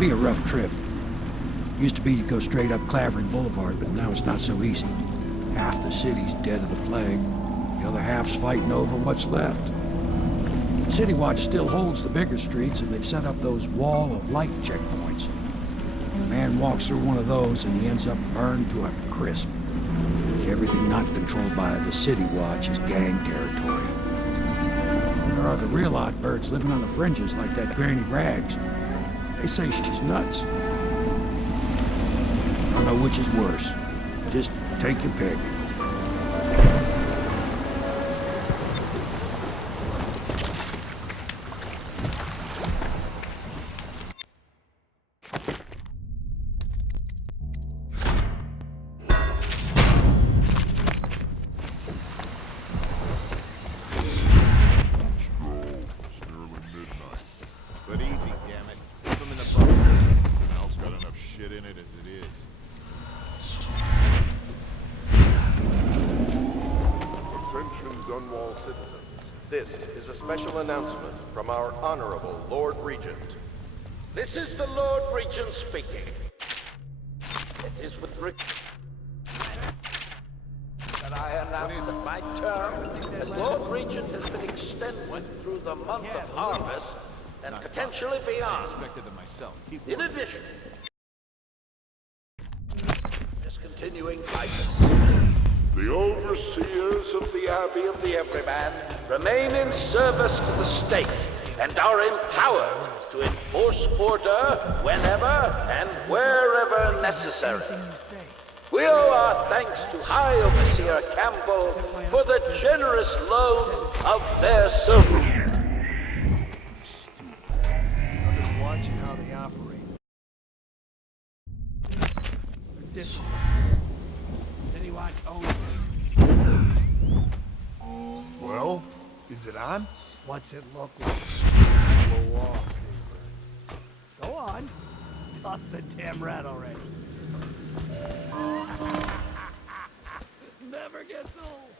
be a rough trip. Used to be you'd go straight up Clavering Boulevard, but now it's not so easy. Half the city's dead of the plague. The other half's fighting over what's left. City Watch still holds the bigger streets, and they've set up those wall of light checkpoints. A man walks through one of those, and he ends up burned to a crisp. Everything not controlled by the City Watch is gang territory. There are the real odd birds living on the fringes, like that Granny Rags. They say she's nuts. I don't know which is worse. Just take your pick. This is a special announcement from our Honorable Lord Regent. This is the Lord Regent speaking. It is with regret that I announce that my term as Lord Regent has been extended through the month of harvest and potentially beyond. I expected them myself. In addition, this continuing crisis, the overseers of the Abbey of the Everyman remain in service to the state and are empowered to enforce order whenever and wherever necessary. We owe our thanks to High Overseer Campbell for the generous loan of their service. I've been watching how they operate. They're different. City Watch owns it. Well, is it on? What's it look like? Blow off, neighbor. Go on. Toss the damn rat already. Never gets old.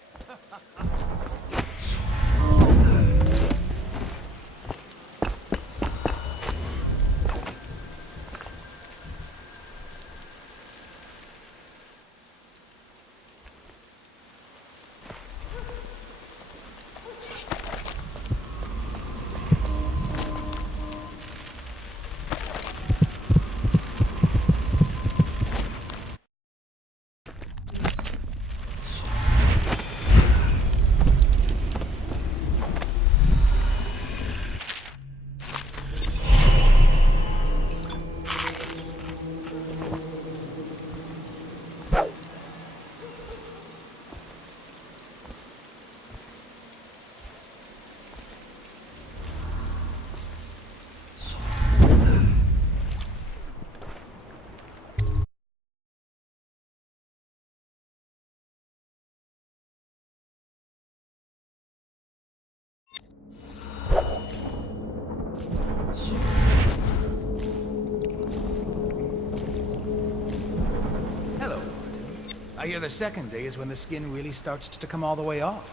I hear the second day is when the skin really starts to come all the way off.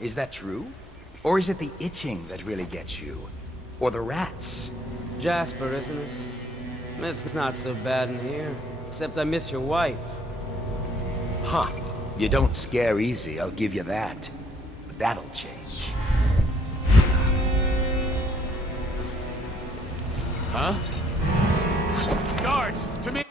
Is that true? Or is it the itching that really gets you? Or the rats? Jasper, isn't it? It's not so bad in here. Except I miss your wife. Huh. You don't scare easy, I'll give you that. But that'll change. Huh? Guards, to me!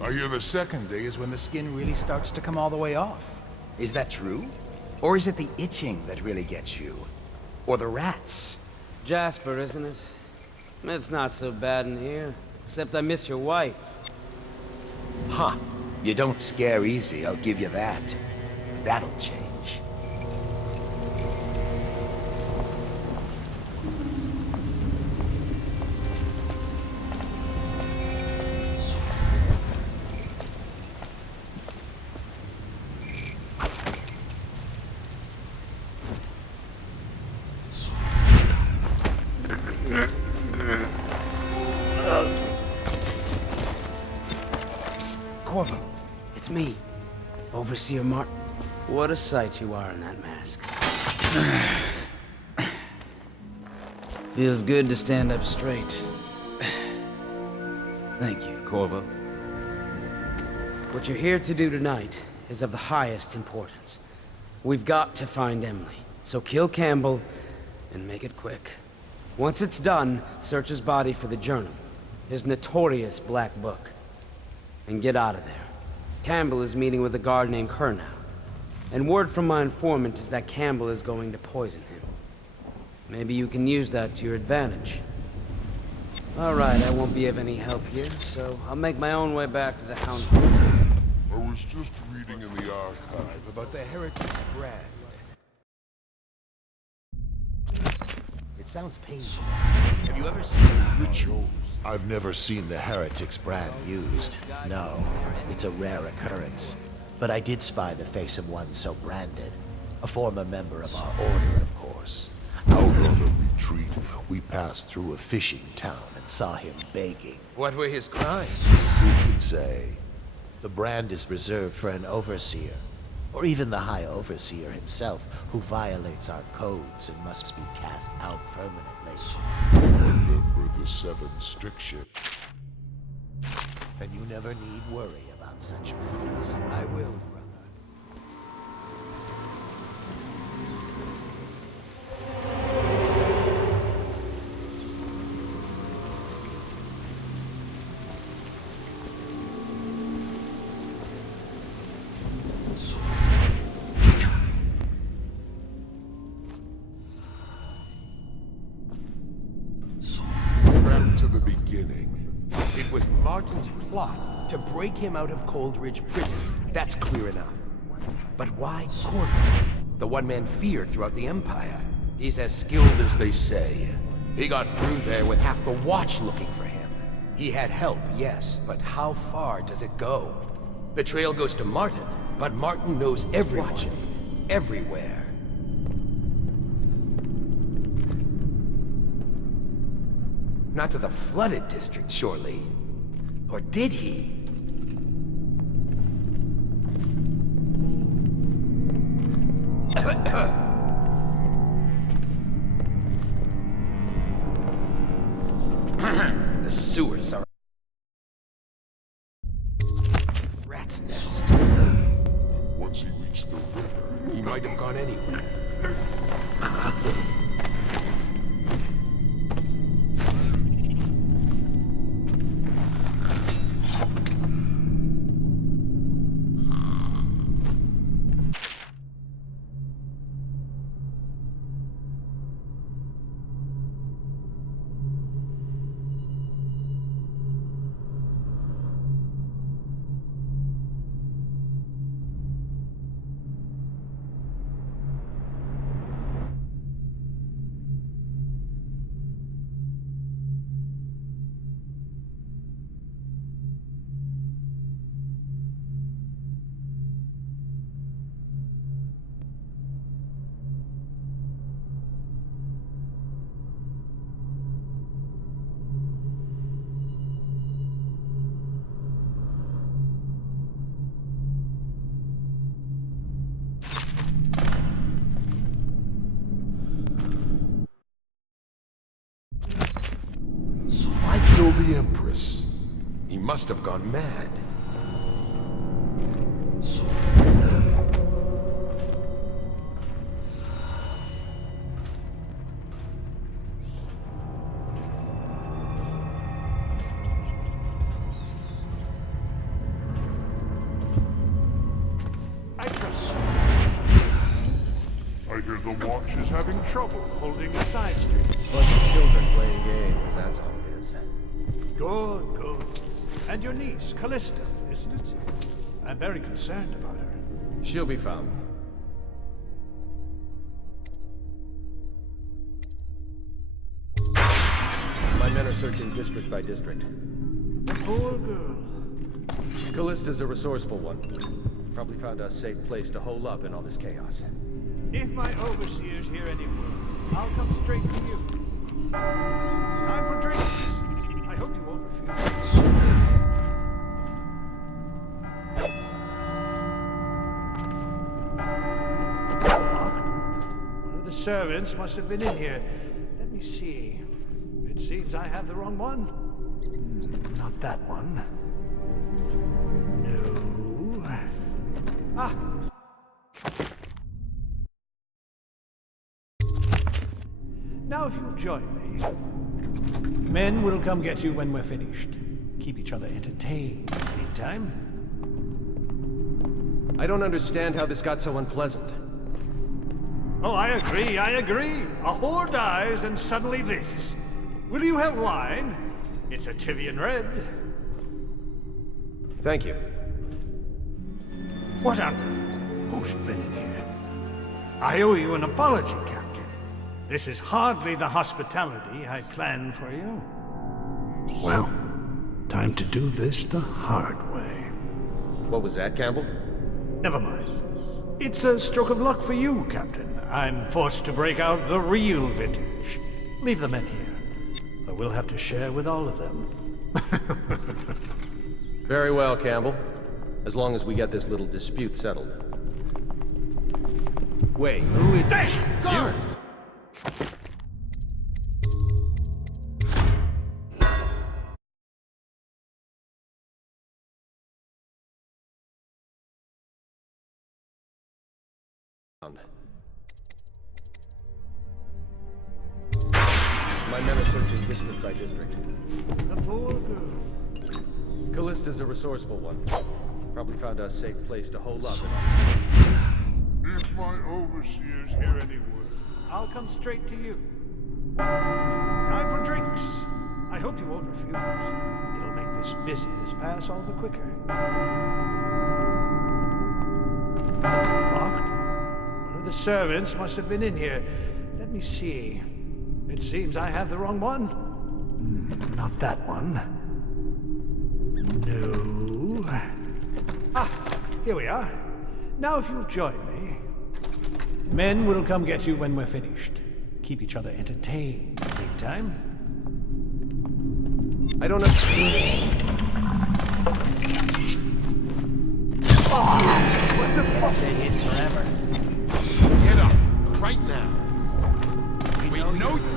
I hear the second day is when the skin really starts to come all the way off. Is that true? Or is it the itching that really gets you? Or the rats? Jasper, isn't it? It's not so bad in here. Except I miss your wife. Huh. You don't scare easy, I'll give you that. But that'll change. Corvo, It's me, Overseer Martin. What a sight you are in that mask. Feels good to stand up straight. Thank you, Corvo. What you're here to do tonight is of the highest importance. We've got to find Emily, so kill Campbell and make it quick. Once it's done, search his body for the journal, his notorious black book, and get out of there. Campbell is meeting with a guard named Kerr now, and word from my informant is that Campbell is going to poison him. Maybe you can use that to your advantage. All right, I won't be of any help here, so I'll make my own way back to the Hound. I was just reading in the archive about the Heretics brand. It sounds painful. Have you ever seen Rituals. I've never seen the Heretics brand used. No, it's a rare occurrence. But I did spy the face of one so branded. A former member of our order, of course. Out on the retreat, we passed through a fishing town and saw him begging. what were his crimes? Who can say? The brand is reserved for an overseer, or even the High Overseer himself, who violates our codes and must be cast out permanently. Remember the 7 stricture. And you never need worry about such matters. I will, brother. Back to the beginning. It was Martin's plot to break him out of Coldridge Prison. That's clear enough. But why Corvo? The one man feared throughout the Empire. He's as skilled as they say. He got through there with half the Watch looking for him. He had help, yes, but how far does it go? The trail goes to Martin, but Martin knows everyone, everywhere. Not to the flooded district, surely. Or did he? The sewers are... rat's nest. Once he reached the river, He might have gone anywhere. why kill the Empress? He must have gone mad. I hear the Watch is having trouble holding the side streets. Bunch of children playing games, that's all it is. Good, good. And your niece, Callista, isn't it? I'm very concerned about her. She'll be found. My men are searching district by district. The poor girl. Callista's a resourceful one. Probably found a safe place to hole up in all this chaos. If my overseers hear any word, I'll come straight to you. Time for drinks. I hope you won't refuse. servants must have been in here. Let me see. It seems I have the wrong one. Not that one. No. Ah! Now if you'll join me. Men will come get you when we're finished. Keep each other entertained in the meantime. I don't understand how this got so unpleasant. Oh, I agree. A whore dies and suddenly this. Will you have wine? It's a Tivian red. Thank you. What on? Who's been in here? I owe you an apology, Captain. This is hardly the hospitality I planned for you. Well, time to do this the hard way. What was that, Campbell? Never mind. It's a stroke of luck for you, Captain. I'm forced to break out the real vintage. Leave the men here. I will have to share with all of them. Very well, Campbell. As long as we get this little dispute settled. Wait, who is... Guard! My men are searching district by district. The poor girl. Callista's a resourceful one. Probably found a safe place to hole up. If my overseers hear any word, I'll come straight to you. Time for drinks. I hope you won't refuse. It'll make this business pass all the quicker. Locked? One of the servants must have been in here. Let me see. It seems I have the wrong one. Not that one. No. Ah, here we are. Now if you'll join me. Men will come get you when we're finished. Keep each other entertained in the meantime. I don't know. Oh, what the fuck? They hit forever. get up right now. We know you.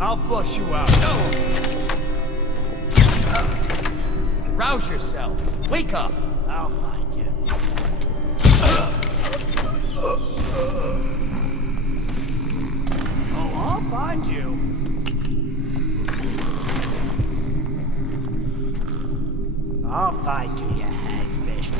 I'll flush you out. Rouse yourself. Wake up. I'll find you. Oh, I'll find you. I'll find you, you hagfish.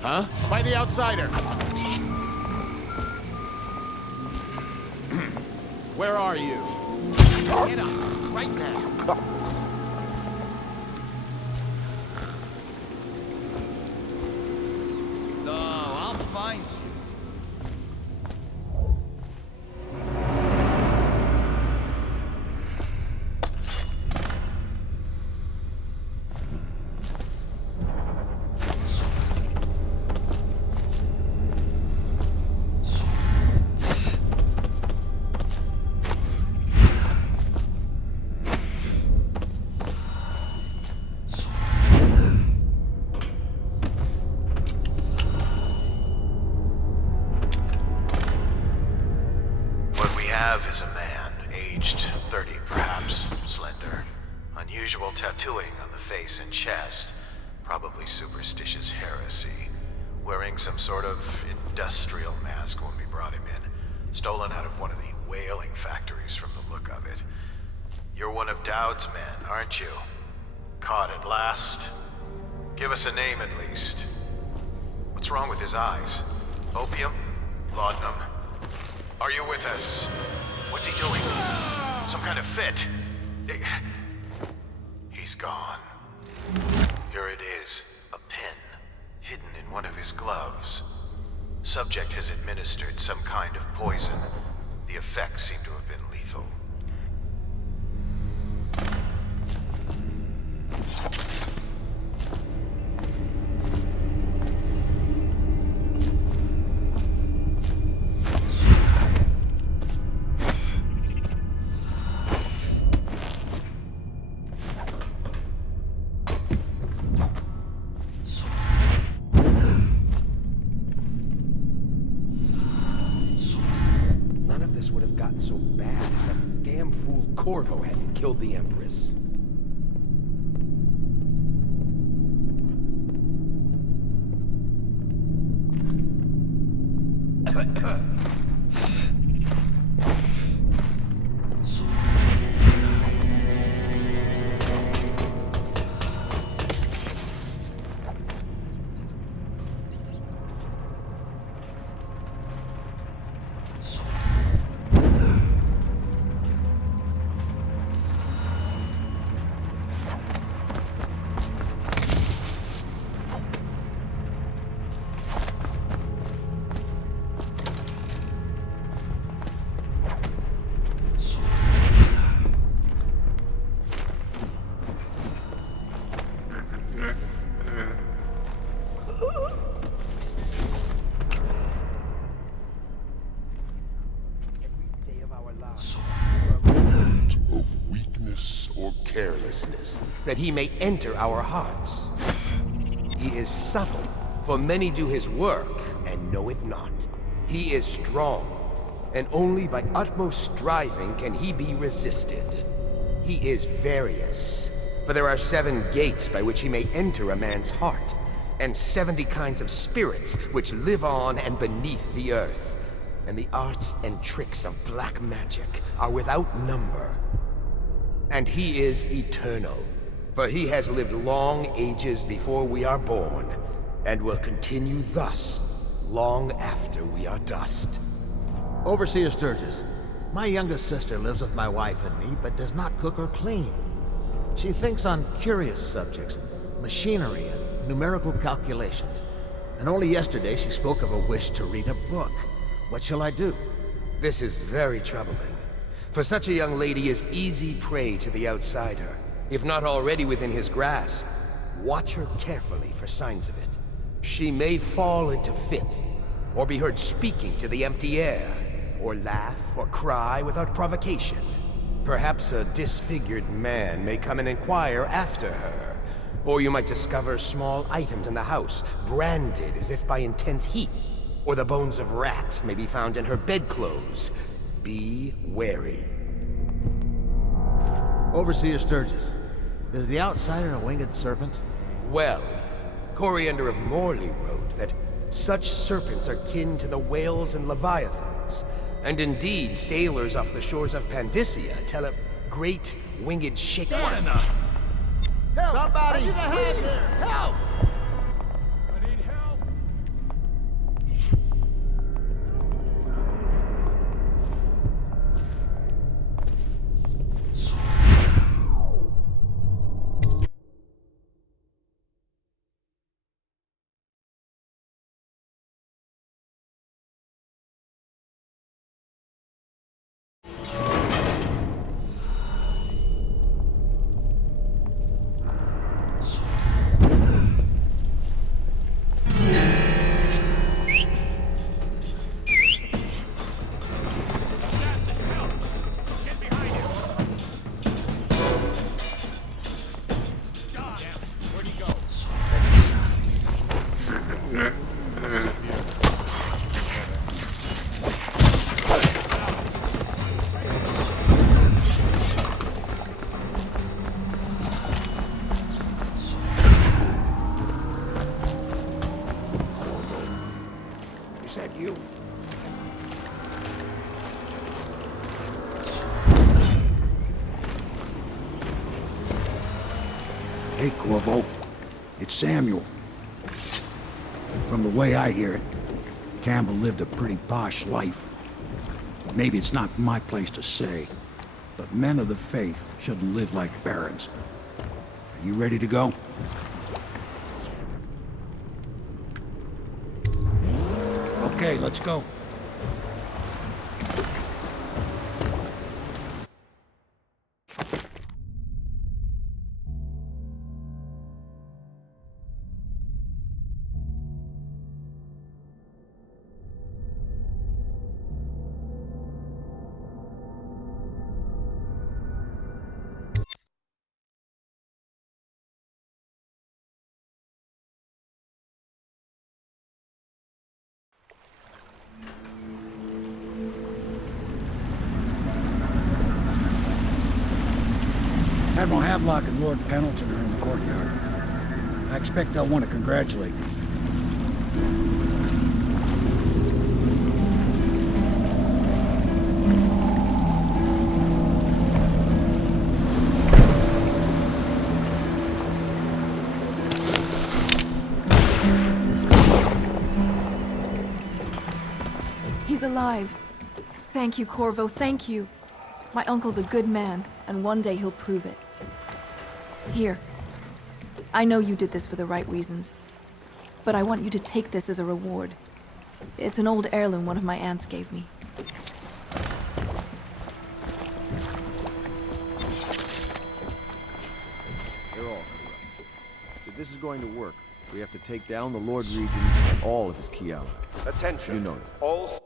Huh? By the outsider. Where are you? Get up, right now. No, I'll find you. Is a man, aged 30 perhaps, slender. Unusual tattooing on the face and chest, probably superstitious heresy. Wearing some sort of industrial mask when we brought him in. Stolen out of one of the whaling factories from the look of it. You're one of Dowd's men, aren't you? Caught at last? Give us a name at least. What's wrong with his eyes? Opium? Laudanum? Are you with us? What's he doing? Some kind of fit. He's gone. Here it is. A pin. Hidden in one of his gloves. Subject has administered some kind of poison. The effects seem to have been lethal. So bad if that damn fool Corvo hadn't killed the Empress. That he may enter our hearts. He is subtle, for many do his work and know it not. He is strong, and only by utmost striving can he be resisted. He is various, for there are 7 gates by which he may enter a man's heart, and 70 kinds of spirits which live on and beneath the earth. And the arts and tricks of black magic are without number. And he is eternal. For he has lived long ages before we are born, and will continue thus long after we are dust. Overseer Sturgis, my youngest sister lives with my wife and me, but does not cook or clean. She thinks on curious subjects, machinery and numerical calculations. And only yesterday she spoke of a wish to read a book. What shall I do? This is very troubling. For such a young lady is easy prey to the outsider. If not already within his grasp, watch her carefully for signs of it. She may fall into fit, or be heard speaking to the empty air, or laugh or cry without provocation. Perhaps a disfigured man may come and inquire after her, or you might discover small items in the house, branded as if by intense heat, or the bones of rats may be found in her bedclothes. Be wary. Overseer Sturgis, is the outsider a winged serpent? Well, Coriander of Morley wrote that such serpents are kin to the whales and leviathans, and indeed sailors off the shores of Pandysia tell of great winged shapes. Help! Somebody! I need a hand here! Help! I need help! that you? Hey, Corvo. It's Samuel. From the way I hear it, Campbell lived a pretty posh life. Maybe it's not my place to say, but men of the faith shouldn't live like barons. Are you ready to go? Okay, let's go. Admiral Havelock and Lord Pendleton are in the courtyard. I expect they'll want to congratulate me. He's alive. Thank you, Corvo, thank you. My uncle's a good man, and one day he'll prove it. Here. I know you did this for the right reasons, but I want you to take this as a reward. It's an old heirloom one of my aunts gave me. They're all corrupt. If this is going to work, we have to take down the Lord Regent and all of his key allies. Attention. You know that. All...